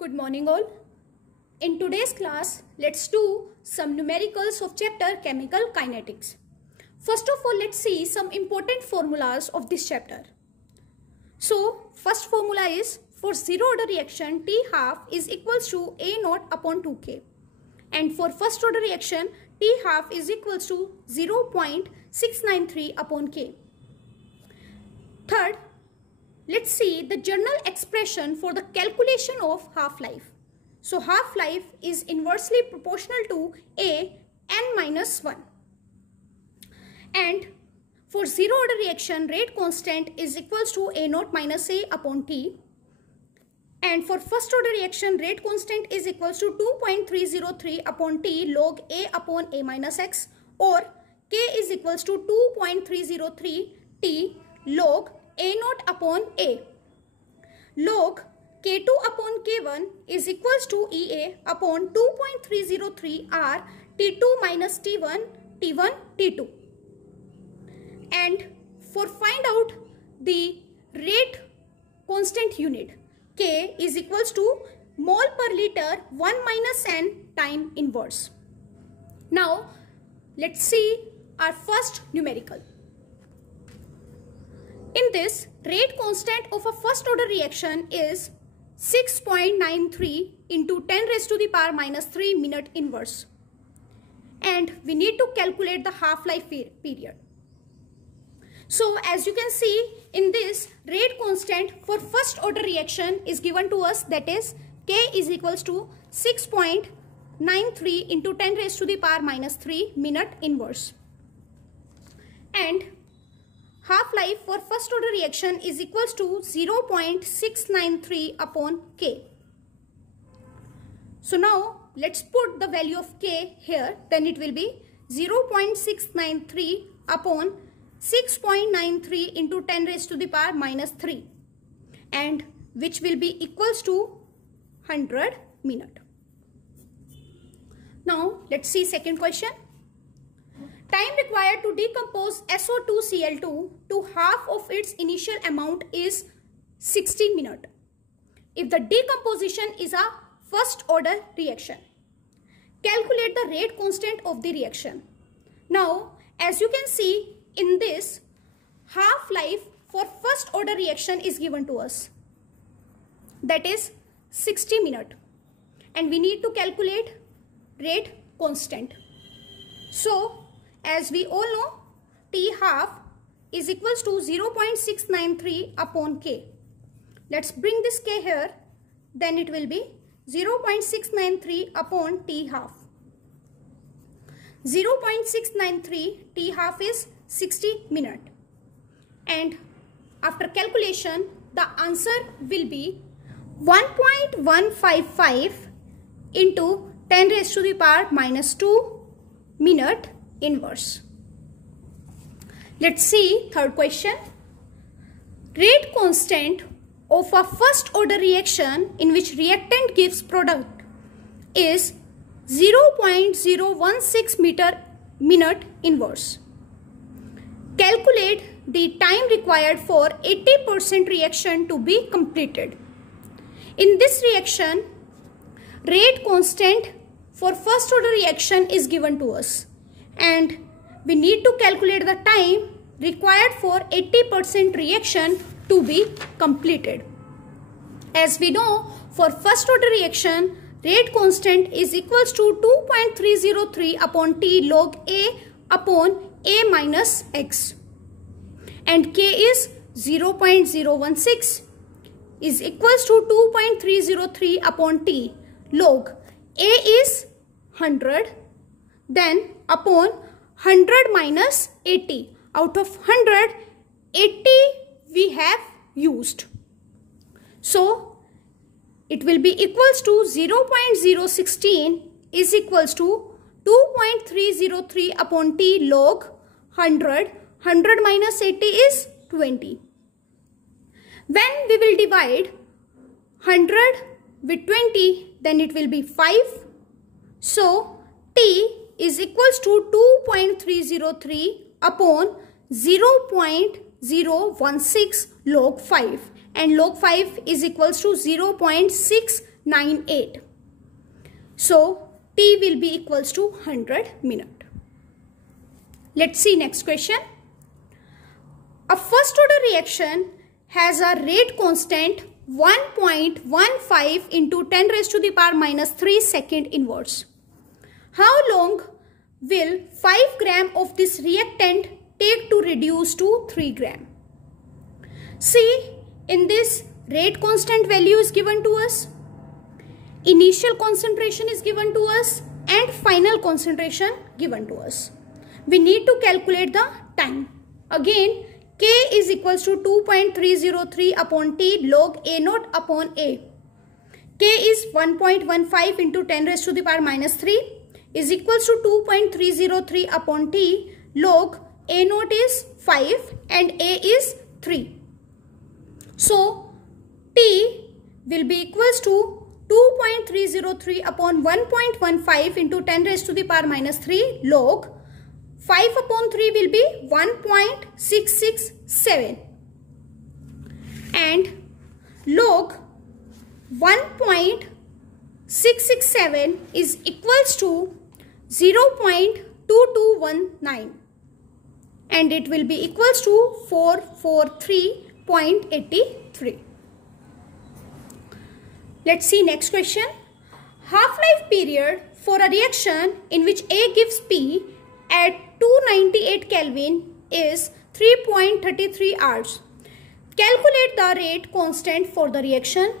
Good morning all. In today's class, let's do some numericals of chapter Chemical Kinetics. First of all, let's see some important formulas of this chapter. So, first formula is for zero order reaction T half is equals to A naught upon 2K. And for first order reaction T half is equals to 0.693 upon K. Third, let's see the general expression for the calculation of half-life. So half-life is inversely proportional to A n minus 1. And for zero order reaction, rate constant is equals to A naught minus A upon T. And for first order reaction, rate constant is equals to 2.303 upon T log A upon A minus X, or K is equals to 2.303 T log A naught upon A. Log K2 upon K1 is equals to EA upon 2.303 R T2 minus T1 T1 T2. And for find out the rate constant unit, K is equals to mole per liter 1 minus n time inverse. Now let's see our first numerical. In this, rate constant of a first order reaction is 6.93 into 10 raised to the power minus 3 minute inverse. And we need to calculate the half-life period. So as you can see in this, rate constant for first order reaction is given to us, that is K is equals to 6.93 into 10 raised to the power minus 3 minute inverse. And half-life for first order reaction is equals to 0.693 upon K. So now let's put the value of K here, then it will be 0.693 upon 6.93 into 10 raised to the power minus 3, and which will be equals to 100 minute. Now let's see second question. Time required to decompose SO2Cl2 to half of its initial amount is 60 minutes. If the decomposition is a first order reaction, calculate the rate constant of the reaction. Now, as you can see in this, half-life for first order reaction is given to us, that is 60 minutes, and we need to calculate rate constant. So as we all know, T half is equals to 0.693 upon K. Let's bring this K here, then it will be 0.693 upon T half. 0.693 T half is 60 minutes. And after calculation, the answer will be 1.155 into 10 raised to the power minus 2 minute inverse. Let's see third question. Rate constant of a first order reaction in which reactant gives product is 0.016 minute inverse. Calculate the time required for 80% reaction to be completed. In this reaction, rate constant for first order reaction is given to us, and we need to calculate the time required for 80% reaction to be completed. As we know, for first order reaction, rate constant is equals to 2.303 upon T log A upon A minus X, and K is 0.016 is equals to 2.303 upon T log A is 100, then upon 100 minus 80. Out of 100, 80 we have used. So it will be equals to 0.016 is equals to 2.303 upon T log 100. 100 minus 80 is 20. When we will divide 100 with 20, then it will be 5. So T is equals to 2.303 upon 0.016 log 5, and log 5 is equals to 0.6 0.98. So T will be equals to 100 minutes. Let's see next question. A first order reaction has a rate constant 1.15 into 10 raised to the power minus 3 second inverse. How long will 5 gram of this reactant take to reduce to 3 gram? See, in this rate constant value is given to us, initial concentration is given to us, and final concentration given to us. We need to calculate the time. Again, K is equals to 2.303 upon T log A naught upon A. K is 1.15 into 10 raised to the power minus 3 is equals to 2.303 upon T log A naught is 5 and A is 3. So T will be equals to 2.303 upon 1.15 into 10 raised to the power minus 3 log 5 upon 3 will be 1.667 and log 1.667 is equals to 0.2219 and it will be equals to 443.83. Let's see next question. Half-life period for a reaction in which A gives P at 298 Kelvin is 3.33 hours. Calculate the rate constant for the reaction.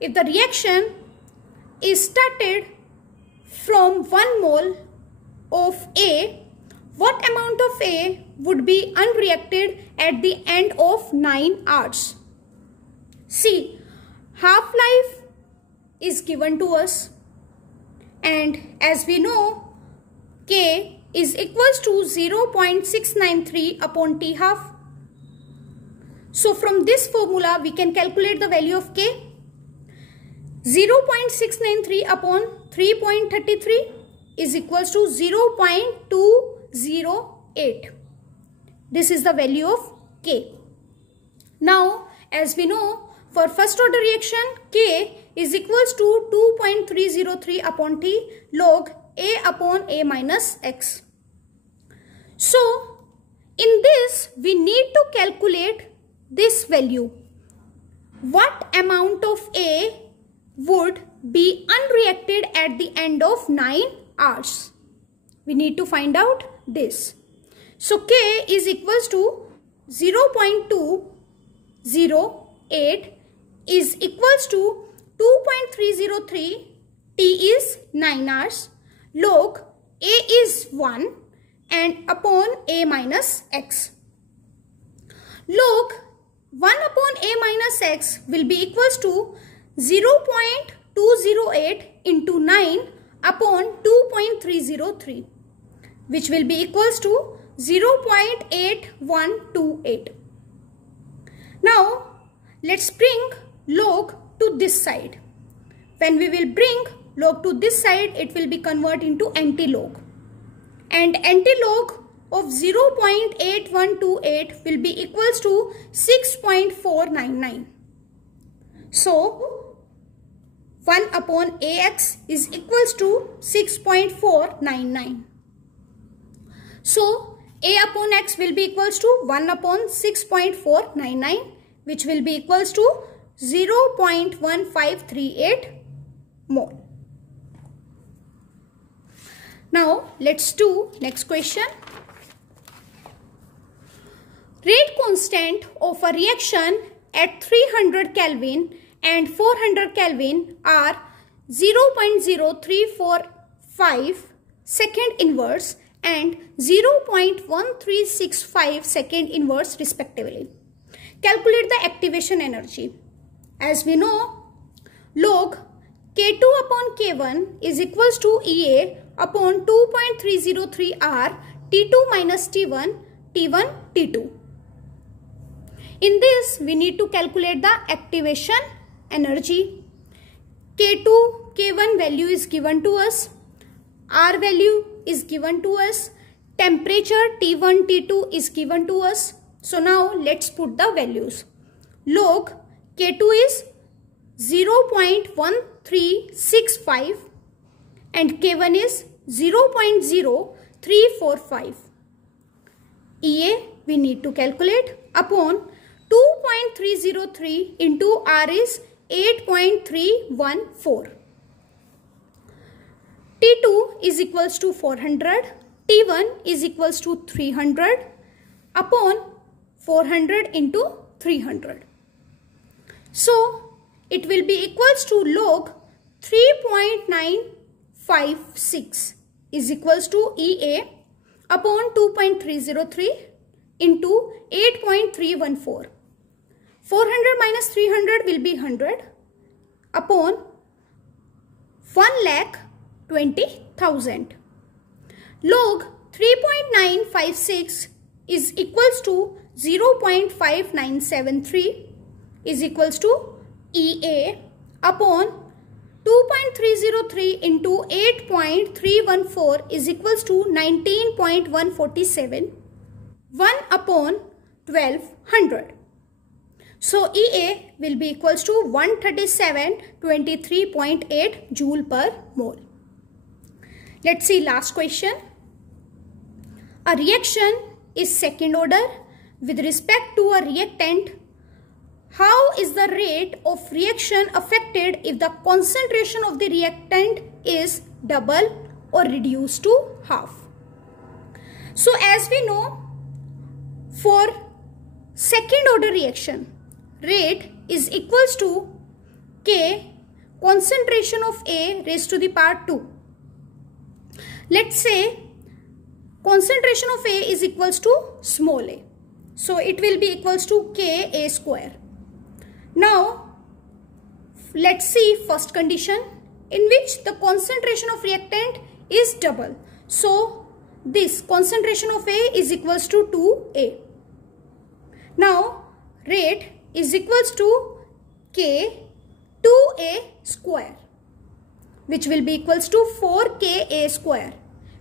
If the reaction is started from 1 mole of A, what amount of A would be unreacted at the end of 9 hours? See, half-life is given to us and as we know, K is equals to 0.693 upon T half. So from this formula we can calculate the value of K. 0.693 upon 3.33 is equals to 0.208. This is the value of K. Now as we know, for first order reaction K is equals to 2.303 upon T log A upon A minus X. So in this we need to calculate this value. What amount of A would be unreacted at the end of 9 hours? We need to find out this. So K is equals to 0.208 is equals to 2.303, T is 9 hours, log A is 1 and upon A minus X. Log 1 upon A minus X will be equals to 0.208 into 9 upon 2.303 which will be equals to 0.8128. Now let's bring log to this side. When we will bring log to this side, it will be converted into anti-log. And anti-log of 0.8128 will be equals to 6.499. So 1 upon AX is equals to 6.499. So A upon X will be equals to 1 upon 6.499 which will be equals to 0.1538 mole. Now let's do next question. Rate constant of a reaction at 300 Kelvin and 400 Kelvin are 0.0345 second inverse and 0.1365 second inverse respectively. Calculate the activation energy. As we know, log K2 upon K1 is equals to EA upon 2.303 R T2 minus T1 T1 T2. In this we need to calculate the activation energy. K2 K1 value is given to us, R value is given to us, temperature T1 T2 is given to us. So now let's put the values. Log K2 is 0.1365 0.0365 and K1 is 0.0345. EA we need to calculate upon 2.303 into R is 8.314. T2 is equals to 400, T1 is equals to 300 upon 400 into 300. So it will be equals to log 3.956 is equals to EA upon 2.303 into 8.314. 400 minus 300 will be 100 upon 1,20,000. Log 3.956 is equals to 0.5973 is equals to EA upon 2.303 into 8.314 is equals to 19.147, 1 upon 1200. So EA will be equals to 137.23.8 joule per mole. Let's see last question. A reaction is second order with respect to a reactant. How is the rate of reaction affected if the concentration of the reactant is double or reduced to half? So as we know, for second order reaction, rate is equals to K concentration of A raised to the power 2. Let's say concentration of A is equals to small a. So it will be equals to Ka square. Now let's see first condition in which the concentration of reactant is double. So this concentration of A is equals to 2A. Now rate is equals to K 2A square, which will be equals to 4Ka square,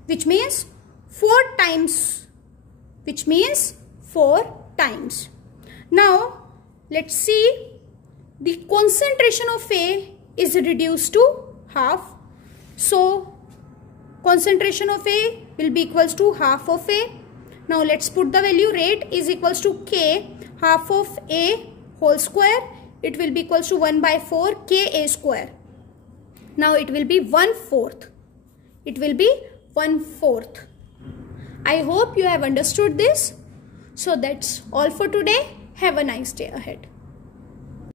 which means 4 times. Now let's see, the concentration of A is reduced to half. So concentration of A will be equals to half of A. Now let's put the value. Rate is equals to K half of A whole square. It will be equals to 1 by 4 Ka square. Now it will be 1/4. It will be 1/4. I hope you have understood this. So that's all for today. Have a nice day ahead.